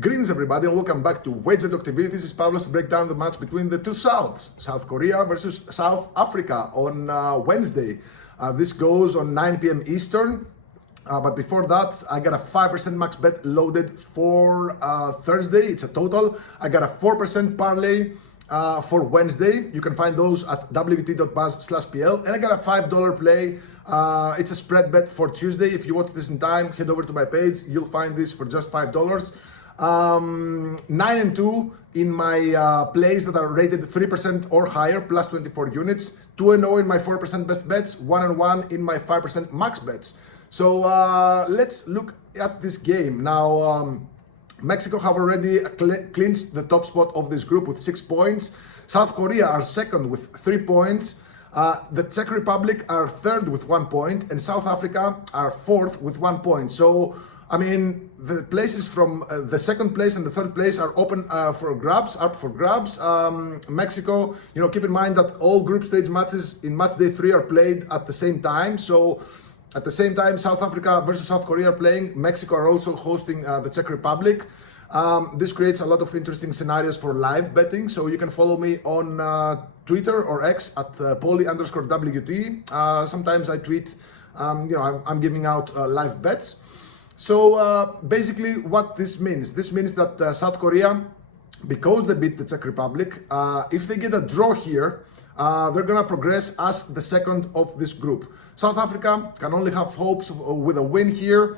Greetings everybody and welcome back to Wager.tv. This is Pavlos to break down the match between the two Souths, South Korea versus South Africa on Wednesday. This goes on 9 p.m. Eastern. But before that, I got a 5% max bet loaded for Thursday. It's a total. I got a 4% parlay for Wednesday. You can find those at wt.buzz/pl. And I got a $5 play. It's a spread bet for Tuesday. If you watch this in time, head over to my page. You'll find this for just $5. 9 and 2 in my plays that are rated 3% or higher, plus 24 units. 2 and 0 in my 4% best bets. 1 and 1 in my 5% max bets. So let's look at this game. Now, Mexico have already clinched the top spot of this group with 6 points. South Korea are second with 3 points. The Czech Republic are third with 1 point. And South Africa are fourth with 1 point. So, I mean, the places from the second place and the third place are open for grabs, up for grabs. Mexico, keep in mind that all group stage matches in match day 3 are played at the same time. So, at the same time, South Africa versus South Korea are playing. Mexico are also hosting the Czech Republic. This creates a lot of interesting scenarios for live betting. So you can follow me on Twitter or X at poly_WT. Sometimes I tweet, I'm giving out live bets. So basically what this means that South Korea, because they beat the Czech Republic, if they get a draw here, they're gonna progress as the second of this group. South Africa can only have hopes with a win here.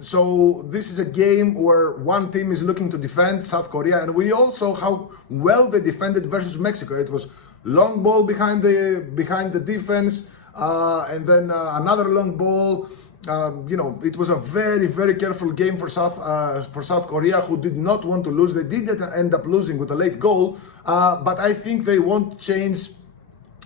So this is a game where one team is looking to defend, South Korea, and we all saw how well they defended versus Mexico. It was long ball behind the defense, and then another long ball. It was a very, very careful game for South Korea, who did not want to lose. They did end up losing with a late goal, but I think they won't change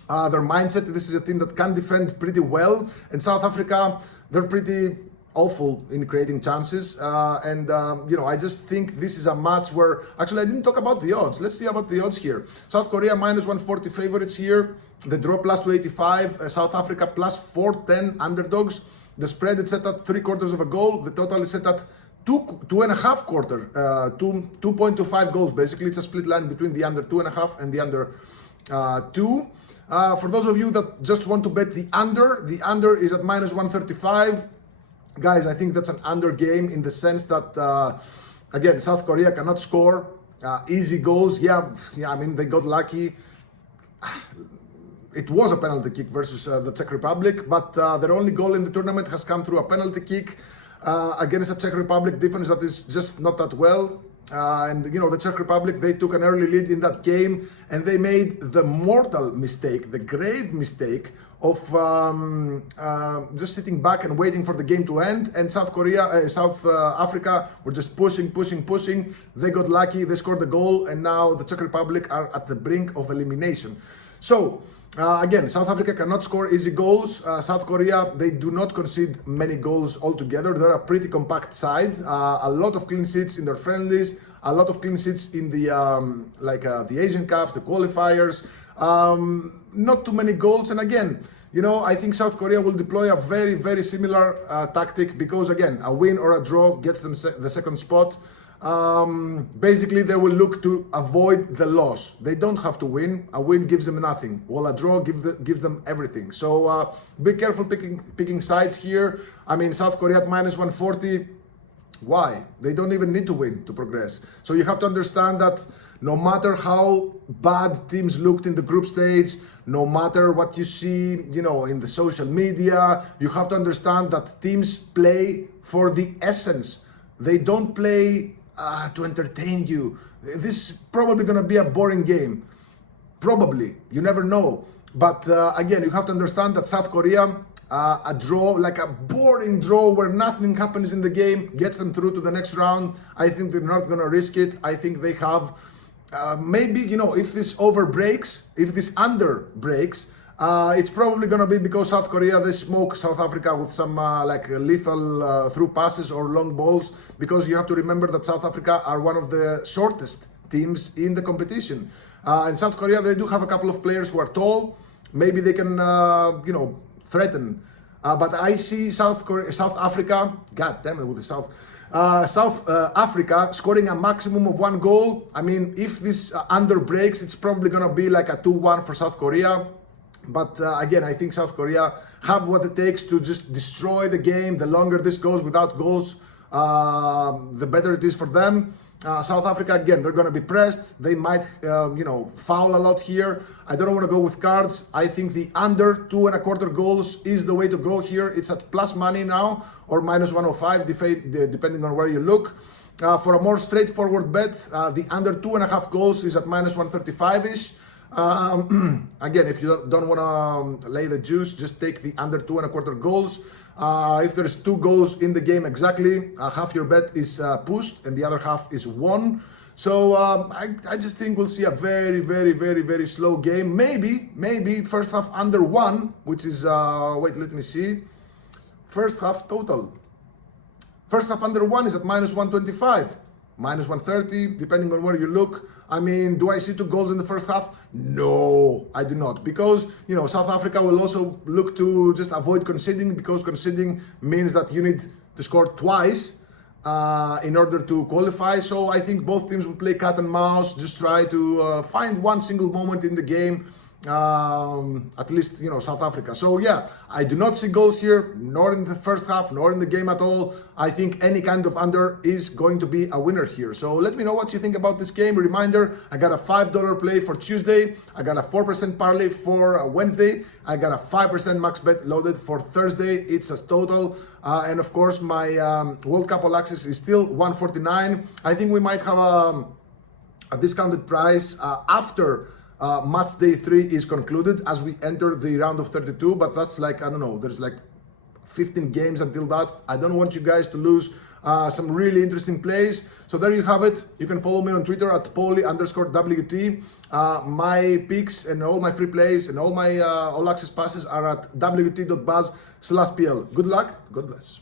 their mindset. This is a team that can defend pretty well, and South Africa, they're pretty awful in creating chances. I just think this is a match where, actually I didn't talk about the odds. Let's see about the odds here. South Korea minus 140 favorites here. The draw plus 285. South Africa plus 410 underdogs. The spread is set at 3/4 of a goal. The total is set at 2.25 goals. Basically, it's a split line between the under 2.5 and the under 2. For those of you that just want to bet the under is at minus 135. Guys, I think that's an under game in the sense that, again, South Korea cannot score easy goals. Yeah, I mean, they got lucky. It was a penalty kick versus the Czech Republic, but their only goal in the tournament has come through a penalty kick against a Czech Republic defense that is just not that well. The Czech Republic, they took an early lead in that game, and they made the mortal mistake, the grave mistake of just sitting back and waiting for the game to end. And South Africa were just pushing. They got lucky, they scored the goal, and now the Czech Republic are at the brink of elimination. So, again, South Africa cannot score easy goals. South Korea, they do not concede many goals altogether. They're a pretty compact side. A lot of clean sheets in their friendlies, a lot of clean sheets in the Asian Cups, the qualifiers. Not too many goals. And again, I think South Korea will deploy a very, very similar tactic, because again, a win or a draw gets them the second spot. Basically, they will look to avoid the loss. They don't have to win. A win gives them nothing, while a draw gives them everything. So be careful picking sides here. I mean, South Korea at minus 140. Why? They don't even need to win to progress. So you have to understand that no matter how bad teams looked in the group stage, no matter what you see, in the social media, you have to understand that teams play for the essence. They don't play to entertain you. This is probably going to be a boring game. Probably. You never know. But again, you have to understand that South Korea, a draw, like a boring draw where nothing happens in the game, gets them through to the next round. I think they're not going to risk it. I think they have, maybe, if this over breaks, if this under breaks, it's probably going to be because South Korea, they smoke South Africa with some lethal through passes or long balls, because you have to remember that South Africa are one of the shortest teams in the competition. In South Korea, they do have a couple of players who are tall. Maybe they can, threaten. But I see South Africa, God damn it with the South. South Africa scoring a maximum of 1 goal. I mean, if this under breaks, it's probably going to be like a 2-1 for South Korea. But again, I think South Korea have what it takes to just destroy the game. The longer this goes without goals, the better it is for them. South Africa, again, they're going to be pressed. They might, foul a lot here. I don't want to go with cards. I think the under 2.25 goals is the way to go here. It's at plus money now, or minus 105, depending on where you look. For a more straightforward bet, the under 2.5 goals is at minus 135-ish. Again, if you don't want to lay the juice, just take the under 2.25 goals. If there's 2 goals in the game exactly, half your bet is pushed and the other half is won. So I just think we'll see a very, very, very, very slow game. Maybe first half under 1, which is, wait, let me see. First half total. First half under 1 is at minus 125. Minus 130, depending on where you look. I mean, do I see 2 goals in the first half? No, I do not. Because, South Africa will also look to just avoid conceding, because conceding means that you need to score twice in order to qualify. So I think both teams will play cat and mouse, just try to find one single moment in the game. At least, South Africa. So yeah, I do not see goals here, nor in the first half, nor in the game at all. I think any kind of under is going to be a winner here. So let me know what you think about this game. Reminder, I got a $5 play for Tuesday. I got a 4% parlay for Wednesday. I got a 5% max bet loaded for Thursday. It's a total. And of course, my World Cup All Access is still $149. I think we might have a discounted price after match day 3 is concluded, as we enter the round of 32, but that's like, I don't know, there's like 15 games until that. I don't want you guys to lose some really interesting plays. So there you have it. You can follow me on Twitter at Pauly_WT. My picks and all my free plays and all my all access passes are at wt.buzz/PL. Good luck. God bless.